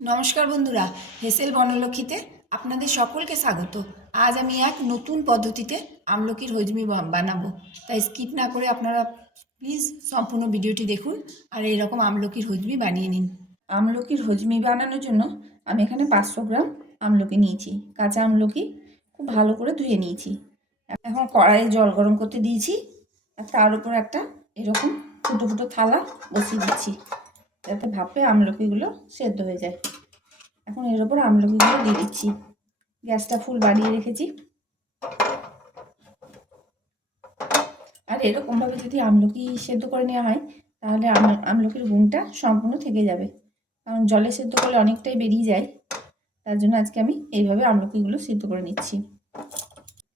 নমস্কার বন্ধুরা, হেসেল বনলক্ষ্মীতে আপনাদের সকলকে স্বাগত। আজ আমি এক নতুন পদ্ধতিতে আমলকির হজমি বানাবো। তাই স্কিপ না করে আপনারা প্লিজ সম্পূর্ণ ভিডিওটি দেখুন আর এরকম আমলকির হজমি বানিয়ে নিন। আমলকির হজমি বানানোর জন্য আমি এখানে পাঁচশো গ্রাম আমলকি নিয়েছি। কাঁচা আমলকি খুব ভালো করে ধুয়ে নিয়েছি। এখন কড়াইয়ে জল গরম করতে দিয়েছি আর তার উপর একটা এরকম ফুটো ফুটো থালা বসিয়ে দিচ্ছি। যাতে ভাপে আমলকিগুলো সেদ্ধ হয়ে যায়। এখন এর ওপর আমলকিগুলো দিয়ে দিচ্ছি। গ্যাসটা ফুল বাড়িয়ে রেখেছি। আর এরকমভাবে যদি আমলকি সেদ্ধ করে নেওয়া হয়, তাহলে আম- আমলকির গুণটা সম্পূর্ণ থেকে যাবে। কারণ জলে সেদ্ধ করলে অনেকটাই বেরিয়ে যায়। তার জন্য আজকে আমি এইভাবে আমলকিগুলো সেদ্ধ করে নিচ্ছি।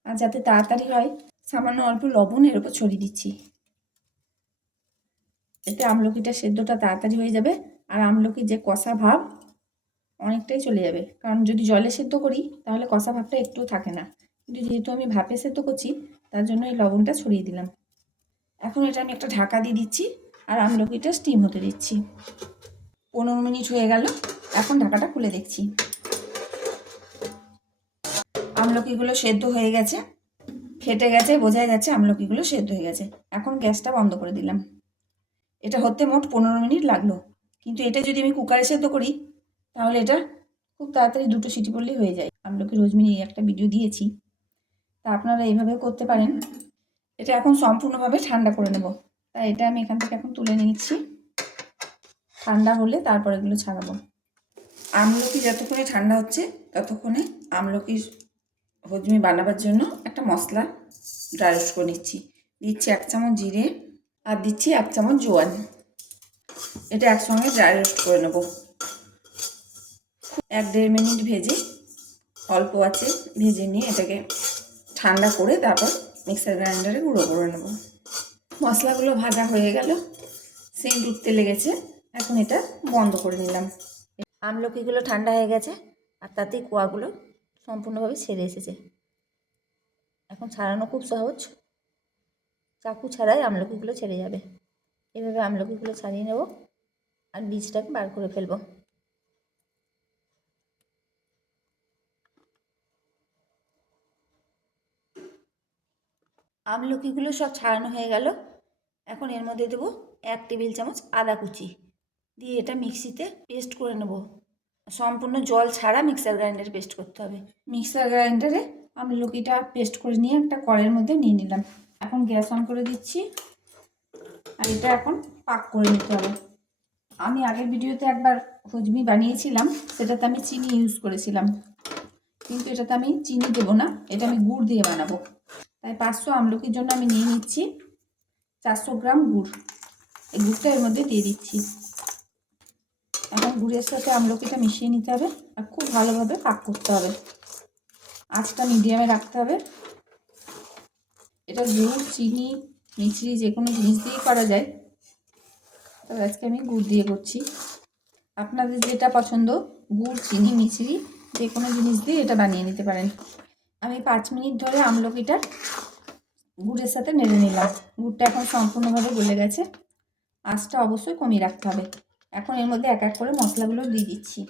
আর যাতে তাড়াতাড়ি হয়, সামান্য অল্প লবণ এর উপর ছড়িয়ে দিচ্ছি। এতে আমলকিটা সেদ্ধটা তাড়াতাড়ি হয়ে যাবে আর আমলকির যে কষা ভাব অনেকটাই চলে যাবে। কারণ যদি জলে সেদ্ধ করি, তাহলে কষা ভাবটা একটুও থাকে না। কিন্তু যেহেতু আমি ভাপে সেদ্ধ করছি, তার জন্য এই লবণটা ছড়িয়ে দিলাম। এখন এটা আমি একটা ঢাকা দিয়ে দিচ্ছি আর আমলকিটা স্টিম হতে দিচ্ছি। পনেরো মিনিট হয়ে গেল, এখন ঢাকাটা খুলে দেখছি। আমলকিগুলো সেদ্ধ হয়ে গেছে, ফেটে গেছে, বোঝাই যাচ্ছে আমলকিগুলো সেদ্ধ হয়ে গেছে। এখন গ্যাসটা বন্ধ করে দিলাম। এটা হতে মোট পনেরো মিনিট লাগল। কিন্তু এটা যদি আমি কুকারে সেদ্ধ করি, তাহলে এটা খুব তাড়াতাড়ি দুটো সিটি পড়লেই হয়ে যায়। আমলকি রোজমিনি একটা ভিডিও দিয়েছি। তা আপনারা এইভাবে করতে পারেন। এটা এখন সম্পূর্ণভাবে ঠান্ডা করে নেব। তাই এটা আমি এখান থেকে এখন তুলে নিচ্ছি। ঠান্ডা হলে তারপর এগুলো ছাড়াবো। আমলকি যতক্ষণে ঠান্ডা হচ্ছে, ততক্ষণে আমলকির হজমি বানাবার জন্য একটা মশলা ড্রাই করে নিচ্ছি। দিচ্ছি এক চামচ জিরে আর দিচ্ছি এক চামচ জোয়ান। এটা একসঙ্গে ড্রাই রোস্ট করে নেব। এক দেড় মিনিট ভেজে, অল্প আছে, ভেজে নিয়ে এটাকে ঠান্ডা করে তারপর মিক্সার গ্রাইন্ডারে গুঁড়ো করে নেব। মশলাগুলো ভাজা হয়ে গেল সেন্ট উঠতে লেগেছে, এখন এটা বন্ধ করে নিলাম। আমলকিগুলো ঠান্ডা হয়ে গেছে, আর তাতেই কোয়াগুলো সম্পূর্ণভাবে ছেড়ে এসেছে। এখন ছাড়ানো খুব সহজ। চাকু ছাড়াই আমলকিগুলো ছেড়ে যাবে। এভাবে আমলকিগুলো ছাড়িয়ে নেব আর বীজটাকে বার করে ফেলব। আমলকিগুলো সব ছাড়ানো হয়ে গেল। এখন এর মধ্যে দেবো এক টেবিল চামচ আদা কুচি। দিয়ে এটা মিক্সিতে পেস্ট করে নেব। সম্পূর্ণ জল ছাড়া মিক্সার গ্রাইন্ডারে পেস্ট করতে হবে। মিক্সার গ্রাইন্ডারে আমলকিটা পেস্ট করে নিয়ে একটা কড়ের মধ্যে নিয়ে নিলাম। এখন গ্যাস অন করে দিচ্ছি। আর এটা এখন পাক করে নিতে হবে। আমি আগের ভিডিওতে একবার হজমি বানিয়েছিলাম, সেটাতে আমি চিনি ইউজ করেছিলাম। কিন্তু এটাতে আমি চিনি দেবো না, এটা আমি গুড় দিয়ে বানাবো। তাই পাঁচশো আমলকির জন্য আমি নিয়ে নিচ্ছি চারশো গ্রাম গুড়। এই গুড়টা এর মধ্যে দিয়ে দিচ্ছি। এখন গুড়ের সাথে আমলকিটা মিশিয়ে নিতে হবে আর খুব ভালোভাবে পাক করতে হবে। আঁচটা মিডিয়ামে রাখতে হবে। এটা গুড়, চিনি, মিছরি, যে কোনো জিনিস দিয়েই করা যায়। তবে আজকে আমি গুড় দিয়ে করছি। আপনাদের যেটা পছন্দ, গুড়, চিনি, মিছরি, যে কোনো জিনিস দিয়ে এটা বানিয়ে নিতে পারেন। আমি পাঁচ মিনিট ধরে আমলকিটা গুড়ের সাথে নেড়ে নিলাম। গুড়টা এখন সম্পূর্ণভাবে গলে গেছে। আঁচটা অবশ্যই কমিয়ে রাখতে হবে। এখন এর মধ্যে এক এক করে মশলাগুলো দিয়ে দিচ্ছি।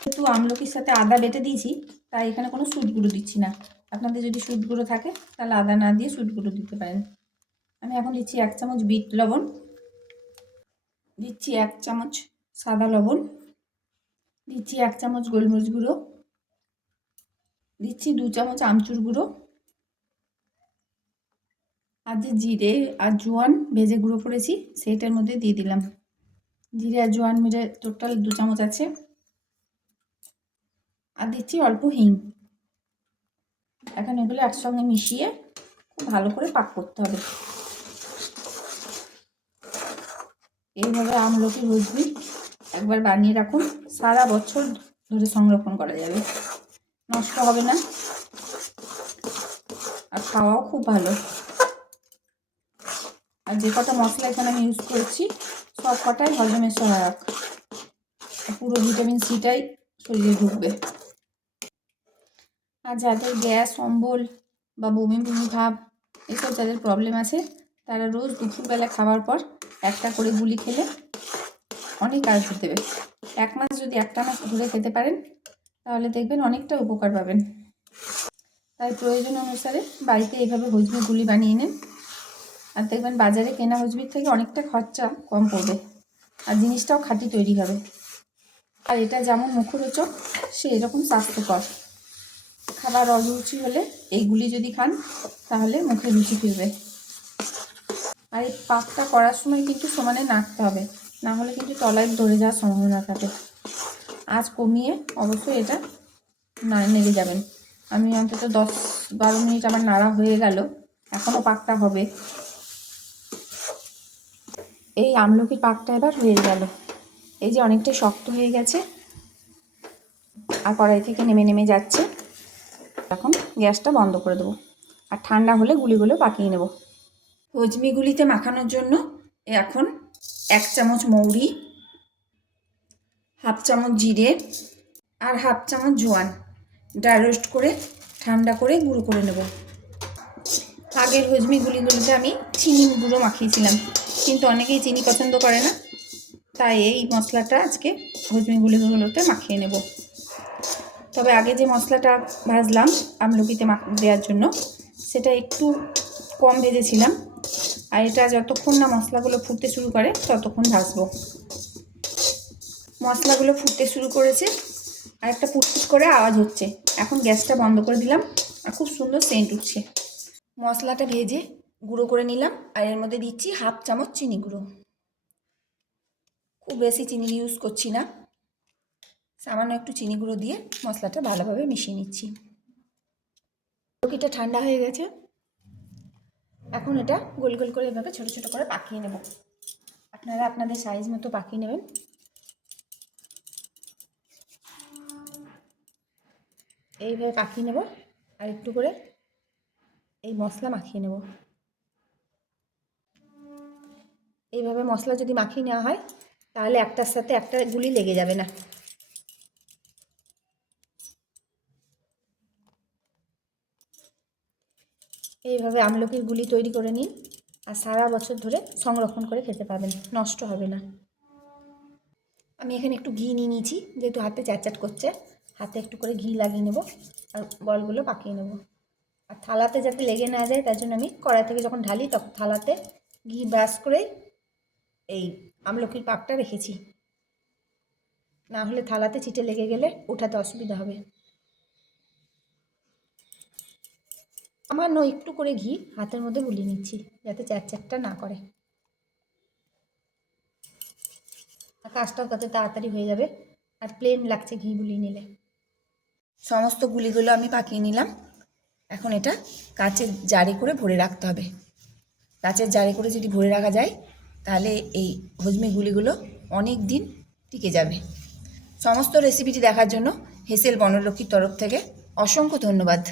যেহেতু আমলকির সাথে আদা বেটে দিয়েছি, তাই এখানে কোনো সুট গুঁড়ো দিচ্ছি না। আপনাদের যদি সুট গুঁড়ো থাকে, তাহলে আদা না দিয়ে সুট গুঁড়ো দিতে পারেন। আমি এখন দিচ্ছি এক চামচ বিট লবণ। দিচ্ছি এক চামচ সাদা লবণ। দিচ্ছি এক চামচ গোলমরিচ গুঁড়ো। দিচ্ছি দু চামচ আমচুর গুঁড়ো। আর যে জিরে আর জোয়ান ভেজে গুঁড়ো করেছি, সেইটার মধ্যে দিয়ে দিলাম। জিরে আর জোয়ান মিলে টোটাল দু চামচ আছে। আর দিচ্ছি অল্প হিং। এখন এগুলো একসঙ্গে মিশিয়ে খুব ভালো করে পাক করতে হবে। এইভাবে আমলকি বুঝবি একবার বানিয়ে রাখুন। সারা বছর ধরে সংরক্ষণ করা যাবে। নষ্ট হবে না। আর খাওয়াও খুব ভালো। আর যে কটা মশলা এখানে আমি ইউজ করেছি, সব কটাই হজমের সহায়ক পুরো ভিটামিন সিটাই শরীরে ঢুকবে। আর যাদের গ্যাস, অম্বল বা বমি বমি ভাব, এসব যাদের প্রবলেম আছে, তারা রোজ দুপুরবেলা খাওয়ার পর একটা করে গুলি খেলে অনেক কাজ দেবে। এক মাস যদি একটা মাস ঘুরে খেতে পারেন, তাহলে দেখবেন অনেকটা উপকার পাবেন। তাই প্রয়োজন অনুসারে বাড়িতে এইভাবে হজমি গুলি বানিয়ে নিন। আর দেখবেন বাজারে কেনা হজমির থেকে অনেকটা খরচা কম পড়বে। আর জিনিসটাও খাঁটি তৈরি হবে। আর এটা যেমন মুখরোচক, সে এরকম স্বাস্থ্যকর। খাবার অরুচি হলে এইগুলি যদি খান, তাহলে মুখে রুচি ফিরবে আর এই পাকটা করার সময় কিন্তু সমানে নাড়তে হবে, না হলে কিন্তু তলায় ধরে যাওয়ার সম্ভাবনা থাকে। আজ কমিয়ে অবশ্যই এটা না নেড়ে যাবেন। আমি অন্তত দশ বারো মিনিট আমার নাড়া হয়ে গেল, এখনও পাকটা হবে। এই আমলকির পাকটা এবার হয়ে গেল। এই যে অনেকটা শক্ত হয়ে গেছে, আর কড়াই থেকে নেমে নেমে যাচ্ছে। এখন গ্যাসটা বন্ধ করে দেবো। আর ঠান্ডা হলে গুলিগুলো পাকিয়ে নেব। হজমিগুলিতে মাখানোর জন্য এখন এক চামচ মৌরি, হাফ চামচ জিরে আর হাফ চামচ জোয়ান। ড্রাই রোস্ট করে ঠান্ডা করে গুঁড়ো করে নেব। আগের হজমি গুলিগুলিতে আমি চিনি গুঁড়ো মাখিয়েছিলাম, কিন্তু অনেকেই চিনি পছন্দ করে না। তাই এই মশলাটা আজকে হজমি গুলিগুলোতে মাখিয়ে নেব। তবে আগে যে মশলাটা ভাজলাম আমলকিতে দেওয়ার জন্য, সেটা একটু কম ভেজেছিলাম। আর এটা যতক্ষণ না মশলাগুলো ফুটতে শুরু করে, ততক্ষণ ভাজবো। মশলাগুলো ফুটতে শুরু করেছে, আর একটা পুটপুট করে আওয়াজ হচ্ছে। এখন গ্যাসটা বন্ধ করে দিলাম, আর খুব সুন্দর সেন্ট উঠছে। মশলাটা ভেজে গুঁড়ো করে নিলাম, আর এর মধ্যে দিচ্ছি হাফ চামচ চিনি গুঁড়ো। খুব বেশি চিনি ইউজ করছি না। সামান্য একটু চিনি গুঁড়ো দিয়ে মশলাটা ভালোভাবে মিশিয়ে নিচ্ছি। রুটিটা ঠান্ডা হয়ে গেছে। এখন এটা গোল গোল করে এভাবে ছোটো ছোটো করে পাকিয়ে নেব। আপনারা আপনাদের সাইজ মতো পাকিয়ে নেবেন। এইভাবে পাকিয়ে নেব আর একটু করে এই মশলা মাখিয়ে নেব। এইভাবে মশলা যদি মাখিয়ে নেওয়া হয়, তাহলে একটার সাথে একটা গুলি লেগে যাবে না। এইভাবে আমলকির গুলি তৈরি করে নিন আর সারা বছর ধরে সংরক্ষণ করে খেতে পাবেন, নষ্ট হবে না। আমি এখানে একটু ঘি নিয়ে নিয়েছি, যেহেতু হাতে চ্যাটচ্যাট করছে, হাতে একটু করে ঘি লাগিয়ে নেব আর বলগুলো পাকিয়ে নেব। আর থালাতে যাতে লেগে না যায়, তার জন্য আমি কড়াই থেকে যখন ঢালি, তখন থালাতে ঘি ব্রাশ করে এই আমলকির পাকটা রেখেছি। না হলে থালাতে ছিটে লেগে গেলে ওঠাতে অসুবিধা হবে। সামান্য একটু করে ঘি হাতের মধ্যে বুলিয়ে নিচ্ছি, যাতে চ্যাট চ্যাটটা না করে। কাজটাও তাতে তাড়াতাড়ি হয়ে যাবে, আর প্লেন লাগছে ঘি বুলিয়ে নিলে। সমস্ত গুলিগুলো আমি পাকিয়ে নিলাম। এখন এটা কাঁচের জারে করে ভরে রাখতে হবে। কাচের জারে করে যদি ভরে রাখা যায়, তাহলে এই হজমি গুলিগুলো অনেক দিন টিকে যাবে। সমস্ত রেসিপিটি দেখার জন্য হেসেল বনলক্ষ্মীর তরফ থেকে অসংখ্য ধন্যবাদ।